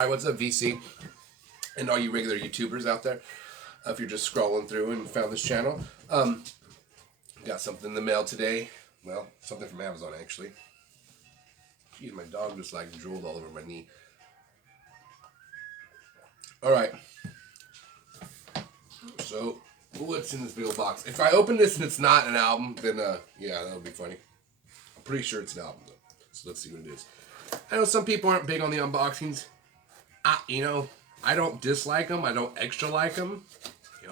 Hi, what's up, VC? And all you regular YouTubers out there, if you're just scrolling through and found this channel, got something in the mail today. Well, something from Amazon, actually. Geez, my dog just like drooled all over my knee. Alright. So, what's in this big old box? If I open this and it's not an album, then, yeah, that'll be funny. I'm pretty sure it's an album, though. So let's see what it is. I know some people aren't big on the unboxings. I don't dislike them. I don't extra like them.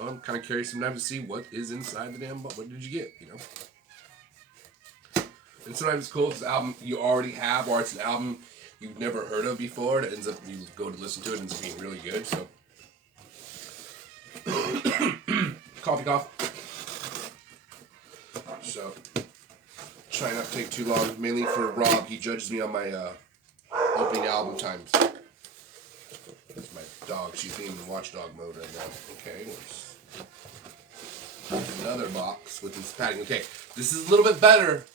I'm kind of curious sometimes to see what is inside the damn box. What did you get, And sometimes it's cool if it's an album you already have, or it's an album you've never heard of before, that ends up, you go to listen to it, and ends up being really good, so. Cough. So, try not to take too long, mainly for Rob. He judges me on my opening album times. That's my dog. She's being in watchdog mode right now. Okay, another box with this padding. Okay, this is a little bit better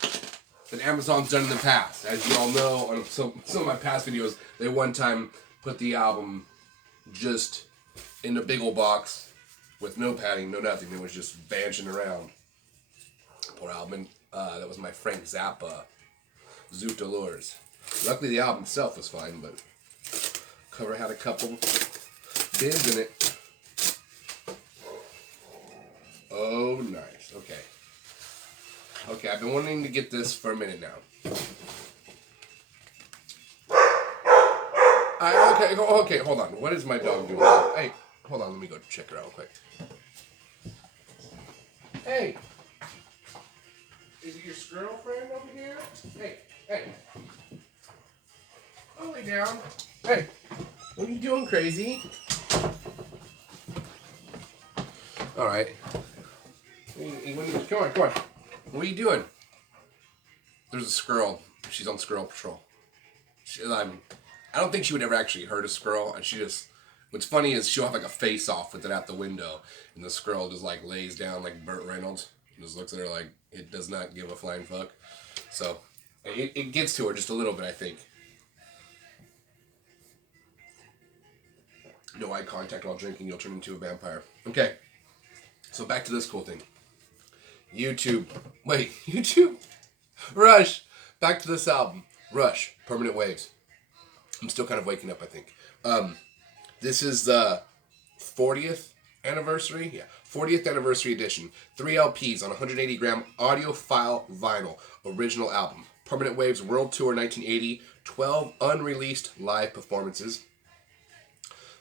than Amazon's done in the past. As you all know, on some of my past videos, they one time put the album just in a big old box with no padding, no nothing. It was just banching around. Poor album. That was my Frank Zappa Zoot Allures. Luckily, the album itself was fine, but cover had a couple bins in it. Oh, nice. Okay, I've been wanting to get this for a minute now. Okay, hold on. What is my dog doing? Hey, hold on. Let me go check her out real quick. Hey. Is it your squirrel friend over here? Hey. Oh, lay down. Hey. What are you doing, crazy? Alright. Come on. What are you doing? There's a squirrel. She's on squirrel patrol. I don't think she would ever actually hurt a squirrel. And what's funny is she'll have like a face off with it out the window. And the squirrel just like lays down like Burt Reynolds. And just looks at her like it does not give a flying fuck. So it gets to her just a little bit, I think. No eye contact while drinking, you'll turn into a vampire. Okay. So back to this cool thing. YouTube. Rush. Back to this album. Rush. Permanent Waves. I'm still kind of waking up, I think. This is the 40th anniversary. Yeah. 40th anniversary edition. 3 LPs on 180 gram audiophile vinyl. Original album. Permanent Waves World Tour 1980. 12 unreleased live performances.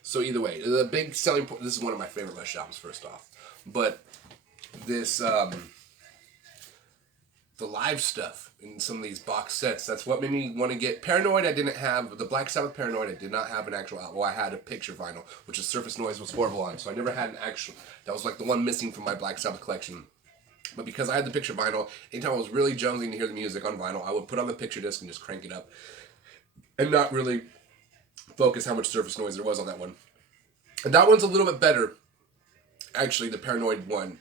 So either way, the big selling point, this is one of my favorite Rush albums, first off. But this, the live stuff in some of these box sets, that's what made me want to get Paranoid. I didn't have, the Black Sabbath Paranoid, I did not have an actual album. Well, I had a picture vinyl, which is Surface Noise was horrible on, so I never had an actual, that was like the one missing from my Black Sabbath collection. But because I had the picture vinyl, anytime I was really jonesing to hear the music on vinyl, I would put on the picture disc and just crank it up. And not really focus how much Surface Noise there was on that one. And that one's a little bit better. Actually, the Paranoid one,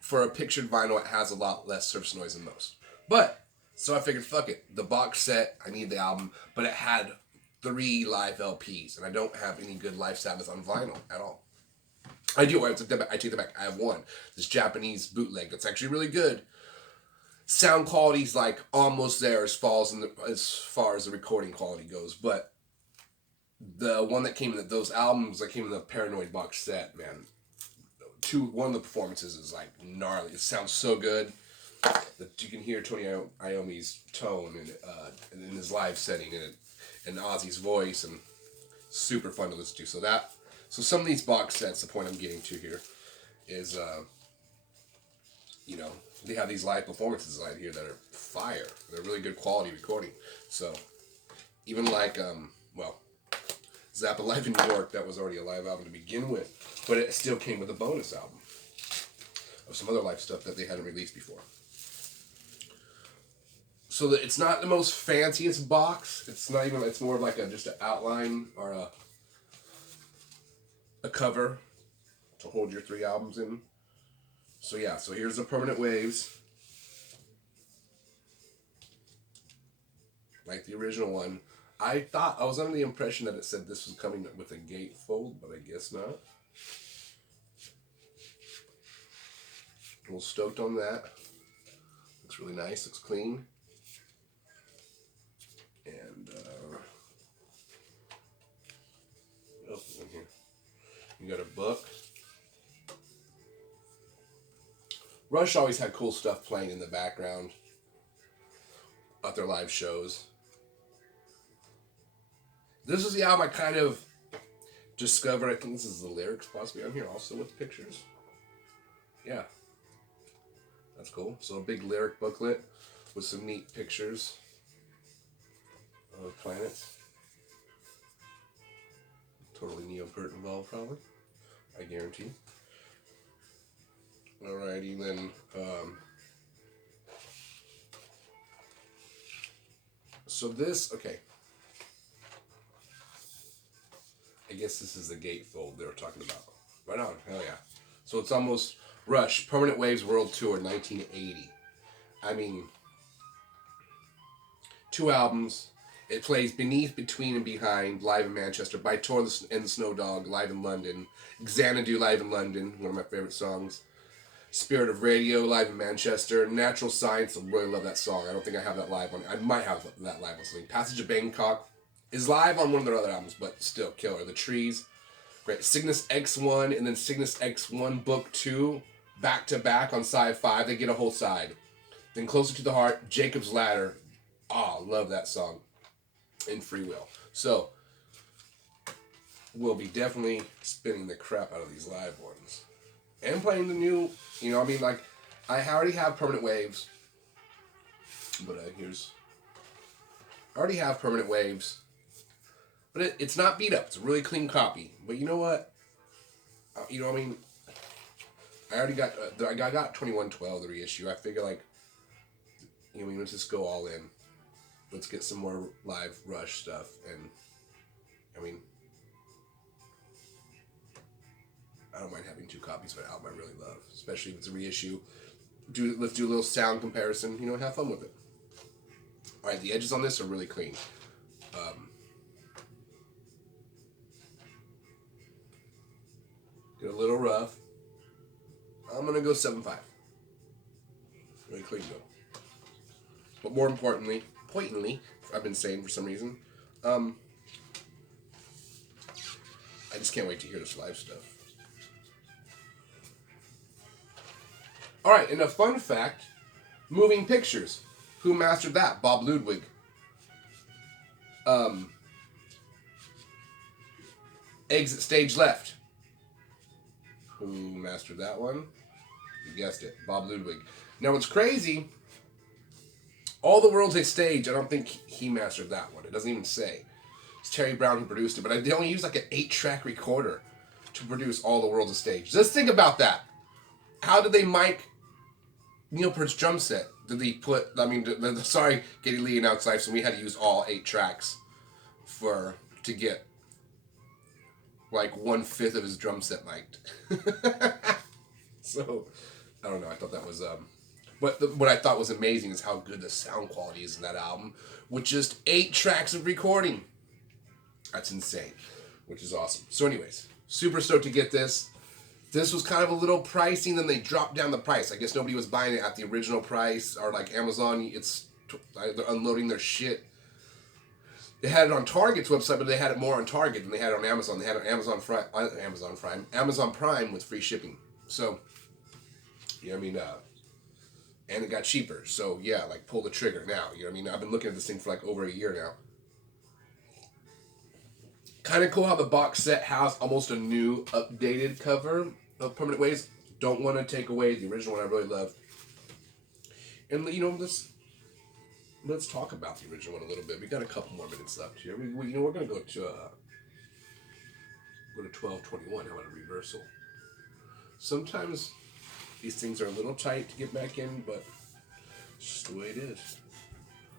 for a pictured vinyl, it has a lot less surface noise than most. But, so I figured, fuck it. The box set, I need the album, but it had 3 live LPs, and I don't have any good live Sabbath on vinyl at all. I do, I take that back. I have one. This Japanese bootleg that's actually really good. Sound quality's like almost there as far as the recording quality goes, but the one that came in those albums that came in the Paranoid box set, man. One of the performances is like gnarly. It sounds so good that you can hear Tony Iommi's tone and in his live setting and Ozzy's voice, and super fun to listen to. So some of these box sets, the point I'm getting to here is, they have these live performances right here that are fire. They're really good quality recording. So even like Zappa Live in New York, that was already a live album to begin with, but it still came with a bonus album of some other live stuff that they hadn't released before. So it's not the most fanciest box. It's more of like just an outline or a cover to hold your 3 albums in. So yeah, so here's the Permanent Waves. Like the original one. I thought I was under the impression that it said this was coming with a gatefold, but I guess not. A little stoked on that. Looks really nice. Looks clean. And what else is in here? You got a book. Rush always had cool stuff playing in the background at their live shows. This is the album I kind of discovered. I think this is the lyrics possibly on here also with pictures. Yeah. That's cool. So a big lyric booklet with some neat pictures of planets. Totally Neo Peart involved probably. I guarantee. Alrighty then. So this, okay. I guess this is the gatefold they were talking about. Right on, hell yeah. So it's almost Rush, Permanent Waves World Tour, 1980. I mean, 2 albums. It plays Beneath, Between, and Behind, live in Manchester. By Tor and the Snow Dog, live in London. Xanadu, live in London, one of my favorite songs. Spirit of Radio, live in Manchester. Natural Science, I really love that song. I don't think I have that live on. I might have that live on something. Passage of Bangkok is live on one of their other albums, but still killer. The Trees, great. Cygnus X1 and then Cygnus X1 Book 2, back to back on side 5. They get a whole side. Then Closer to the Heart, Jacob's Ladder. Oh, love that song. And Free Will. So, we'll be definitely spinning the crap out of these live ones. And playing the new, you know, I mean, like, I already have Permanent Waves. But I already have Permanent Waves. But it's not beat up. It's a really clean copy. But you know what? You know, I mean, I already got, I got 2112, the reissue. I figure, like, you know, let's just go all in. Let's get some more live Rush stuff. And, I mean, I don't mind having 2 copies of an album I really love. Especially if it's a reissue. Let's do a little sound comparison. You know, have fun with it. Alright, the edges on this are really clean. Get a little rough. I'm going to go 7.5. Really clean though. But more importantly, I've been saying for some reason, I just can't wait to hear this live stuff. Alright, and a fun fact, Moving Pictures. Who mastered that? Bob Ludwig. Exit Stage Left. Who mastered that one? You guessed it, Bob Ludwig. Now what's crazy, All the World's a Stage, I don't think he mastered that one. It doesn't even say. It's Terry Brown who produced it, but they only used like an 8-track recorder to produce All the World's a Stage. Just think about that. How did they mic Neil Peart's drum set? Did they put, I mean, sorry, Geddy Lee and Outside, so we had to use all 8 tracks to get like 1/5 of his drum set mic'd. So, I don't know, I thought that was, what I thought was amazing is how good the sound quality is in that album with just 8 tracks of recording. That's insane, which is awesome. So anyways, super stoked to get this. This was kind of a little pricey, and then they dropped down the price. I guess nobody was buying it at the original price, or like Amazon, they're unloading their shit. They had it on Target's website, but they had it more on Target than they had it on Amazon. They had it on Amazon Prime with free shipping. So, you know what I mean? And it got cheaper. So, yeah, like, pull the trigger now. You know what I mean? I've been looking at this thing for like over a year now. Kind of cool how the box set has almost a new, updated cover of Permanent Waves. Don't want to take away the original one I really love. And, you know, let's talk about the original one a little bit. We got a couple more minutes left here. We're going to go to 12:21. How about a reversal? Sometimes these things are a little tight to get back in, but it's just the way it is.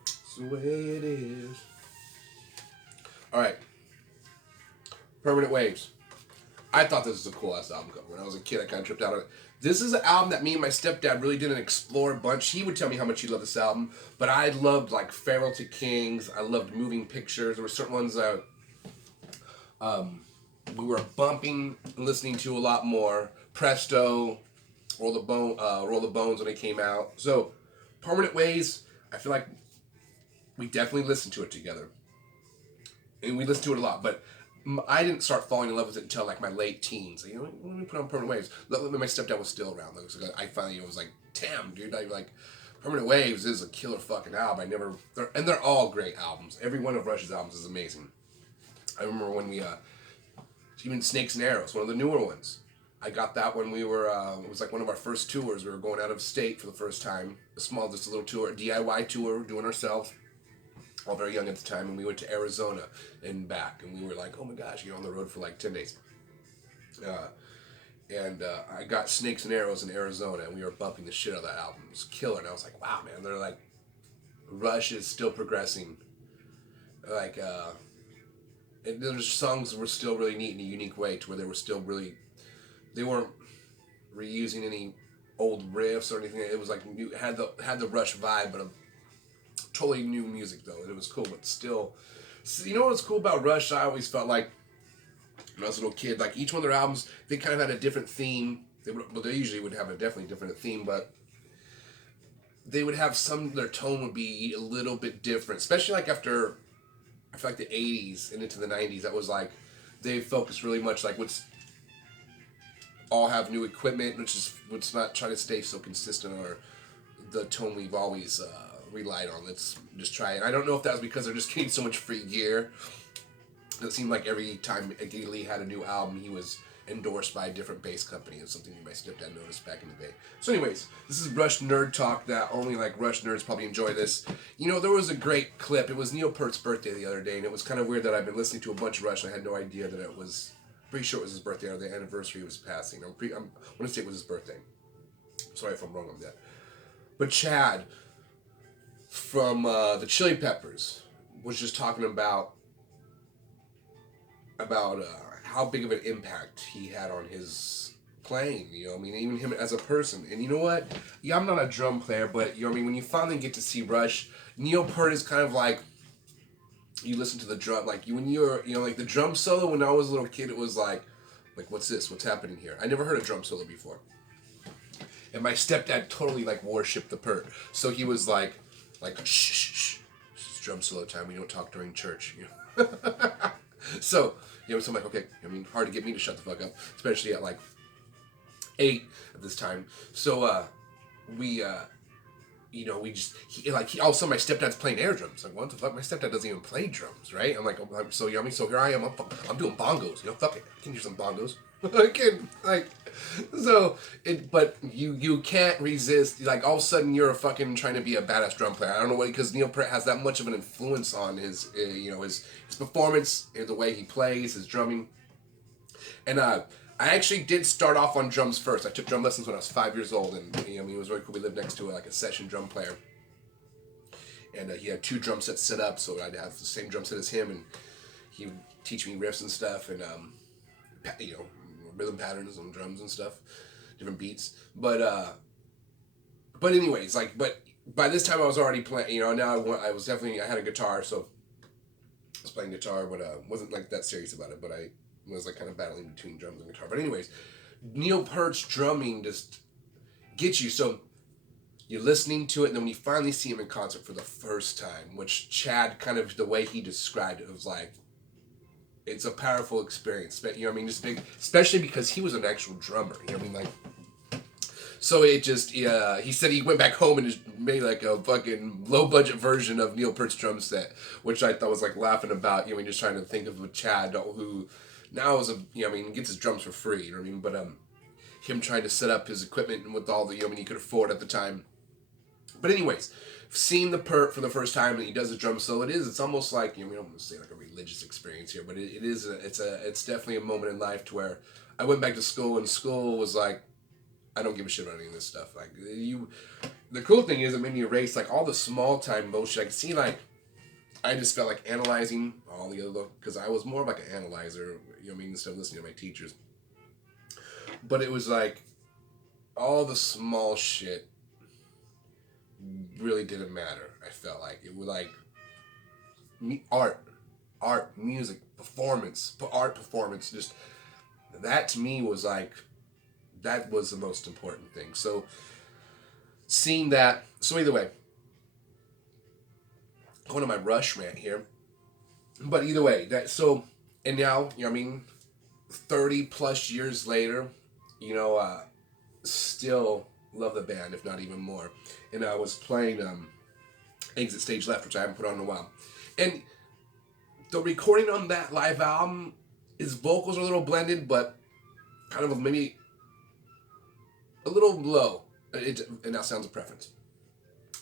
It's the way it is. All right. Permanent Waves. I thought this was a cool ass album cover. When I was a kid, I kind of tripped out on it. This is an album that me and my stepdad really didn't explore a bunch. He would tell me how much he loved this album, but I loved like Feral to Kings. I loved Moving Pictures. There were certain ones that we were bumping and listening to a lot more. Presto, Roll the Bones when it came out. So, Permanent Ways, I feel like we definitely listened to it together, and we listened to it a lot. But I didn't start falling in love with it until like my late teens. You know, let me put on Permanent Waves. My stepdad was still around. So I finally was like, damn, dude, I like Permanent Waves is a killer fucking album. They're all great albums. Every one of Rush's albums is amazing. I remember when we even Snakes and Arrows, one of the newer ones. I got that when we were, it was like one of our first tours. We were going out of state for the first time. Just a little tour, DIY tour, doing ourselves. All very young at the time, and we went to Arizona and back, and we were like, oh my gosh, you're on the road for like 10 days. I got Snakes and Arrows in Arizona, and we were bumping the shit out of that album. It was killer, and I was like, wow, man, they're like, Rush is still progressing. Like, and those songs were still really neat in a unique way to where they weren't reusing any old riffs or anything. It was like, had the Rush vibe, but a totally new music though, and it was cool, but still, you know what's cool about Rush? I always felt like when I was a little kid, like each one of their albums, they kind of had a different theme. They usually would have a definitely different theme, but they would have their tone would be a little bit different, especially like after, I feel like the 80s and into the 90s, that was like, they focused really much like all have new equipment, which not trying to stay so consistent or the tone we've always relied on. Let's just try it. I don't know if that was because they're just getting so much free gear. It seemed like every time Geddy Lee had a new album, he was endorsed by a different bass company. It's something my stepdad noticed back in the day. So anyways, this is Rush Nerd Talk that only like Rush nerds probably enjoy this. You know, there was a great clip. It was Neil Peart's birthday the other day, and it was kind of weird that I've been listening to a bunch of Rush and I had no idea that it was, pretty sure it was his birthday or the anniversary of his passing. I want to say it was his birthday. Sorry if I'm wrong on that. But Chad from the Chili Peppers was just talking about how big of an impact he had on his playing, you know, I mean, even him as a person. And you know what? Yeah, I'm not a drum player, but, you know, I mean, when you finally get to see Rush, Neil Peart is kind of like, you listen to the drum, like, when you're, you know, like the drum solo, when I was a little kid, it was like, what's this? What's happening here? I never heard a drum solo before. And my stepdad totally, like, worshipped the Peart. So he was like, shh, shh, shh. It's drum solo time. We don't talk during church, you know. So, you know, so I'm like, okay, I mean, hard to get me to shut the fuck up, especially at like 8 at this time. So, we, you know, all of a sudden my stepdad's playing air drums. Like, what the fuck? My stepdad doesn't even play drums, right? I'm like, so yummy. So here I am. I'm doing bongos. You know, fuck it. I can do some bongos. I can, like, so but you can't resist. Like, all of a sudden you're fucking trying to be a badass drum player. I don't know why, because Neil Peart has that much of an influence on his, you know, his performance, the way he plays, his drumming. And I actually did start off on drums first. I took drum lessons when I was 5 years old, and you know, I mean, it was very cool. We lived next to a session drum player, and he had 2 drum sets set up, so I'd have the same drum set as him, and he would teach me riffs and stuff, and you know, rhythm patterns on drums and stuff, different beats. But anyways, like, but by this time I was already playing. You know, now I had a guitar, so I was playing guitar, but wasn't like that serious about it. But I was like kind of battling between drums and guitar. But anyways, Neil Peart's drumming just gets you. So you're listening to it, and then when you finally see him in concert for the first time, which Chad, kind of the way he described it, was like, it's a powerful experience. You know what I mean? Just big, especially because he was an actual drummer. You know what I mean? Like, so it just, he said he went back home and just made like a fucking low budget version of Neil Peart's drum set, which I thought was like laughing about. You know, just trying to think of a Chad who now is you know, I mean, gets his drums for free. You know what I mean? But him trying to set up his equipment and with all the, you know, I mean, he could afford at the time. But anyways, seeing the Peart for the first time and he does a drum solo, it's almost like, you know, we don't want to say like a religious experience here, but it's definitely a moment in life to where I went back to school, and school was like, I don't give a shit about any of this stuff. Like, the cool thing is it made me erase like all the small time bullshit. I could see, like, I just felt like analyzing all the other, because I was more of like an analyzer, you know what I mean, instead of listening to my teachers. but it was like all the small shit really didn't matter. I felt like it was like art, music, performance, art performance. Just that to me was like that was the most important thing. So seeing that. So either way, going to my Rush rant here. But either way, that so and now you know what I mean, 30 plus years later, you know, still love the band if not even more. And I was playing Exit Stage Left, which I haven't put on in a while, and the recording on that live album, his vocals are a little blended, but kind of maybe a little low. And that sounds a preference.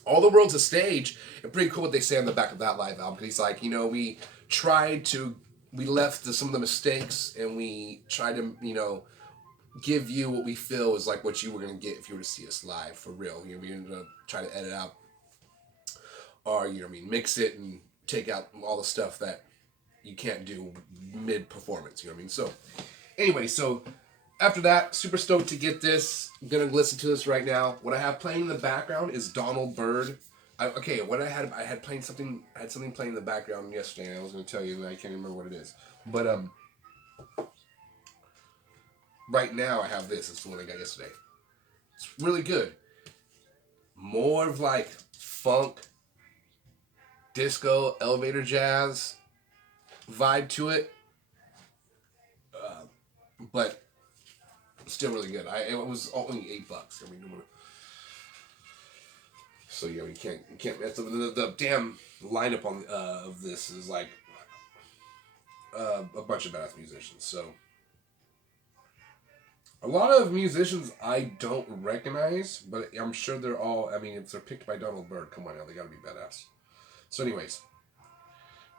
All the World's a Stage, and pretty cool what they say on the back of that live album. Because he's like, you know, we left some of the mistakes, and we tried to, you know, give you what we feel is like what you were going to get if you were to see us live for real. You know, we're going to try to edit out or, you know what I mean, mix it and take out all the stuff that you can't do mid-performance, you know what I mean? So, anyway, so after that, super stoked to get this. I'm going to listen to this right now. What I have playing in the background is Donald Byrd. I had something playing in the background yesterday, and I was going to tell you, I can't remember what it is. But, right now I have this. It's the one I got yesterday. It's really good. More of like funk, disco, elevator jazz vibe to it. But still really good. It was only $8. I mean, so yeah, you can't. The damn lineup on of this is like a bunch of badass musicians. So a lot of musicians I don't recognize, but I'm sure they're all. I mean, if they're picked by Donald Byrd, come on now, they gotta be badass. So, anyways,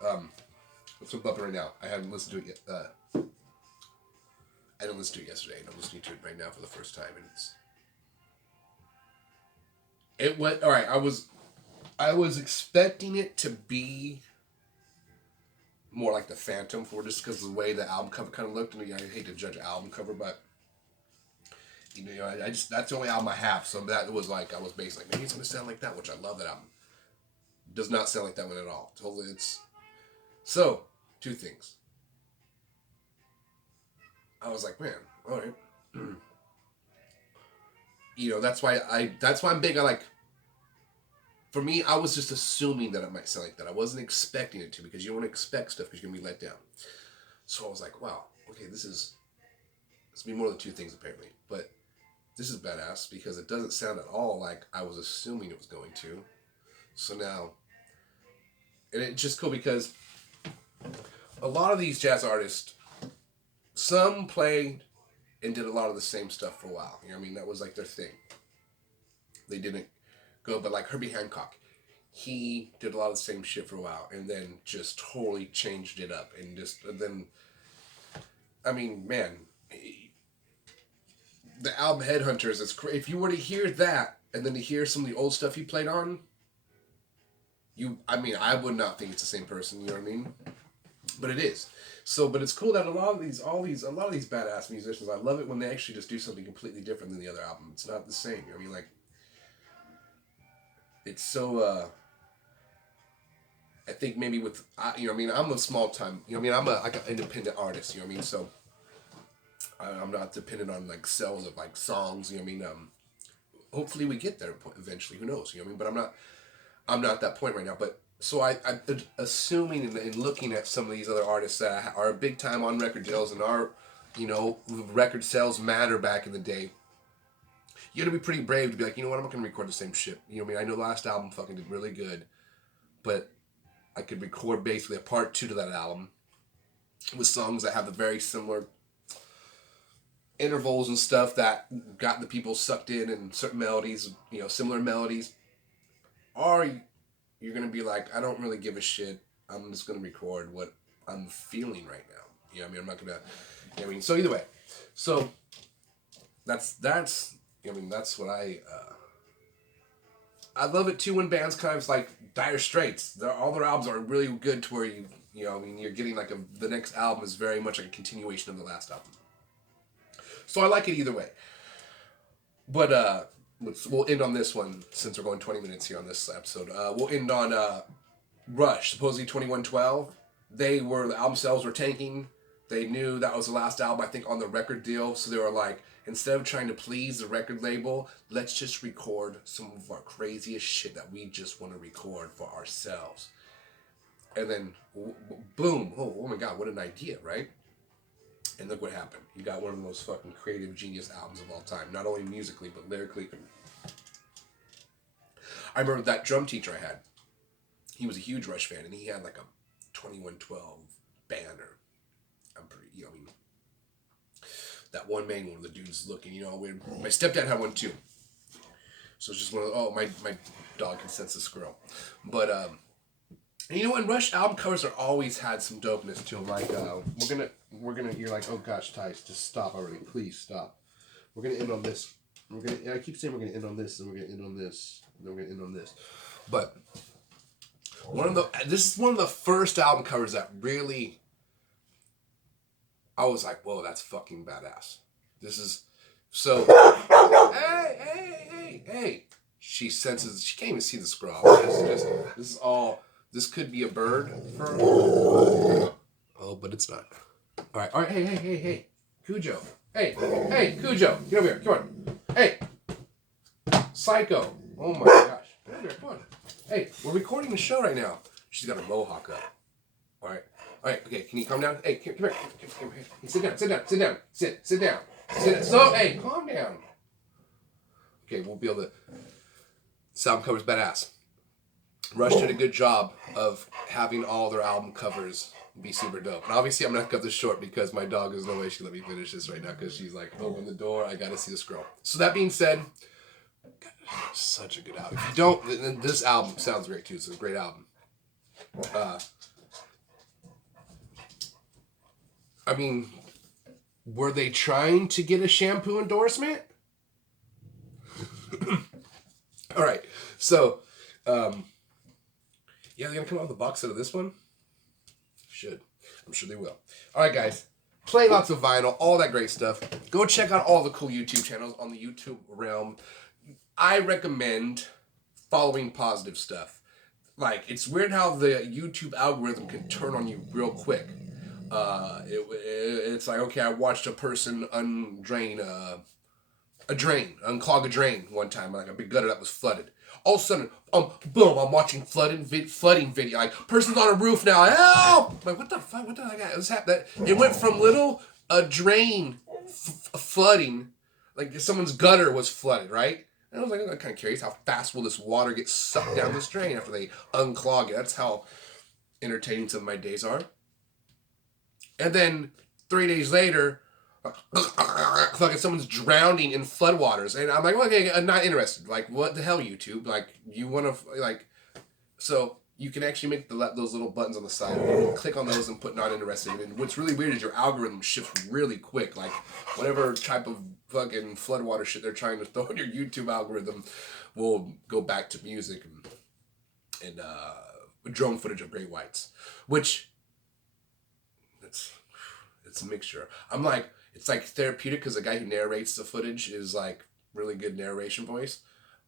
let's flip up right now. I haven't listened to it yet. I didn't listen to it yesterday, and I'm listening to it right now for the first time, and it went all right. I was expecting it to be more like the Phantom, for just because of the way the album cover kind of looked. And I hate to judge an album cover, but you know, I just that's the only album I have. So that was like I was basically like maybe it's gonna sound like that, which I love that album. Does not sound like that one at all. Totally, it's so two things. I was like, man, all right. You know, that's why I'm big on like. For me, I was just assuming that it might sound like that. I wasn't expecting it to because you don't expect stuff because you're gonna be let down. So I was like, wow, okay, this is be more than two things apparently, but this is badass because it doesn't sound at all like I was assuming it was going to. So now, and it's just cool because a lot of these jazz artists, some played and did a lot of the same stuff for a while. You know what I mean? That was like their thing. They didn't go, but like Herbie Hancock, he did a lot of the same shit for a while and then just totally changed it up and then, I mean, man, the album Headhunters is crazy. If you were to hear that and then to hear some of the old stuff he played on, I would not think it's the same person, you know what I mean? But it is. So, but it's cool that a lot of these badass musicians, I love it when they actually just do something completely different than the other album. It's not the same, you know what I mean? Like, it's so, I think maybe with, you know what I mean, I'm a small time, you know what I mean, I'm like an independent artist, you know what I mean, so I'm not dependent on like sales of like songs, you know what I mean, hopefully we get there eventually, who knows, you know what I mean, but I'm not at that point right now, but so I'm assuming in looking at some of these other artists that are big time on record deals and are, you know, record sales matter back in the day, you gotta be pretty brave to be like, you know what, I'm not gonna record the same shit, you know what I mean, I know the last album fucking did really good, but I could record basically a part 2 to that album with songs that have the very similar intervals and stuff that got the people sucked in and certain melodies, you know, similar melodies. Or you're going to be like, I don't really give a shit. I'm just going to record what I'm feeling right now. You know what I mean? I'm not going to, you know what I mean? So either way. So that's I mean, that's what I love it too when bands kind of like Dire Straits. All their albums are really good to where you know, I mean, you're getting like the next album is very much like a continuation of the last album. So I like it either way. But we'll end on this one since we're going 20 minutes here on this episode. We'll end on Rush, supposedly 2112. The album sales were tanking. They knew that was the last album, I think, on the record deal. So they were like, instead of trying to please the record label, let's just record some of our craziest shit that we just want to record for ourselves. And then, boom. Oh my God, what an idea, right? And look what happened. You got one of the most fucking creative genius albums of all time. Not only musically, but lyrically. I remember that drum teacher I had. He was a huge Rush fan, and he had like a 2112 banner. I'm pretty, I mean, that one main one of the dudes looking, weird. My stepdad had one too. So it's just one of my dog can sense the squirrel. But, and Rush album covers are always had some dopeness to them. Like, we're gonna, you're like, oh gosh, Tice, just stop already. Please stop. We're gonna end on this. I keep saying we're gonna end on this, and we're gonna end on this, and then we're gonna end on this. But, this is one of the first album covers that really, I was like, whoa, that's fucking badass. This is, so, hey. She senses, she can't even see the scroll. This could be a bird. Oh, but it's not. All right, hey. Cujo. Hey, Cujo, get over here, come on. Hey, Psycho. Oh my gosh, get over here, come on. Hey, we're recording the show right now. She's got a mohawk up. All right, okay, can you calm down? Hey, come here. Hey, sit down. So, hey, calm down. Okay, we'll be able to, this album cover's badass. Rush did a good job of having all their album covers be super dope. And obviously I'm going to cut this short because my dog, there's no way she let me finish this right now because she's like, open the door, I got to see this girl. So that being said, such a good album. If you don't, this album sounds great too. It's a great album. I mean, were they trying to get a shampoo endorsement? All right. So, yeah, they're going to come out with a box set of this one? Should. I'm sure they will. All right, guys. Play lots of vinyl, all that great stuff. Go check out all the cool YouTube channels on the YouTube realm. I recommend following positive stuff. Like, it's weird how the YouTube algorithm can turn on you real quick. It's like, okay, I watched a person unclog a drain one time, like a big gutter that was flooded. All of a sudden, boom, I'm watching flooding video. Like, person's on a roof now, help! Like, what the fuck, what the heck? It went from a drain flooding, like someone's gutter was flooded, right? And I was like, I'm kind of curious, how fast will this water get sucked down this drain after they unclog it? That's how entertaining some of my days are. And then 3 days later, fucking someone's drowning in floodwaters, and I'm like, well, okay, I'm not interested. Like, what the hell, YouTube? Like, you want to, like, so you can actually make those little buttons on the side, and you click on those and put not interested. And what's really weird is your algorithm shifts really quick. Like, whatever type of fucking floodwater shit they're trying to throw in your YouTube algorithm will go back to music and drone footage of great whites, which it's a mixture. I'm like, it's like therapeutic because the guy who narrates the footage is like really good narration voice.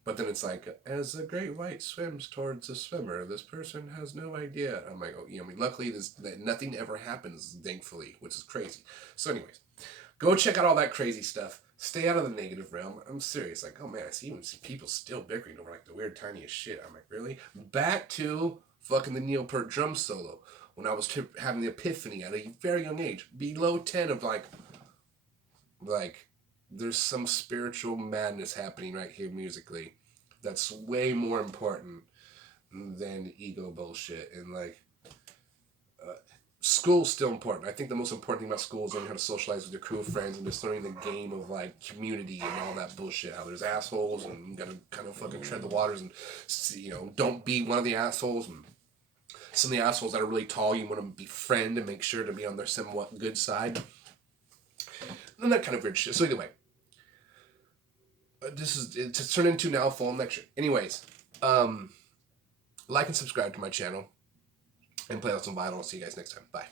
But then it's like, as a great white swims towards a swimmer, this person has no idea. I'm like, oh, luckily nothing ever happens, thankfully, which is crazy. So anyways, go check out all that crazy stuff. Stay out of the negative realm. I'm serious. Like, oh man, I see people still bickering over like the weird tiniest shit. I'm like, really? Back to fucking the Neil Peart drum solo. When I was having the epiphany at a very young age, below 10 of like, there's some spiritual madness happening right here musically that's way more important than ego bullshit. And like, school's still important. I think the most important thing about school is learning how to socialize with your crew of friends and just learning the game of like community and all that bullshit. How there's assholes and you gotta kind of fucking tread the waters and, don't be one of the assholes. And some of the assholes that are really tall, you want to befriend and make sure to be on their somewhat good side. And that kind of weird shit. So either way, it's turned into now a full lecture. Anyways, like and subscribe to my channel and play out some vinyl. I'll see you guys next time. Bye.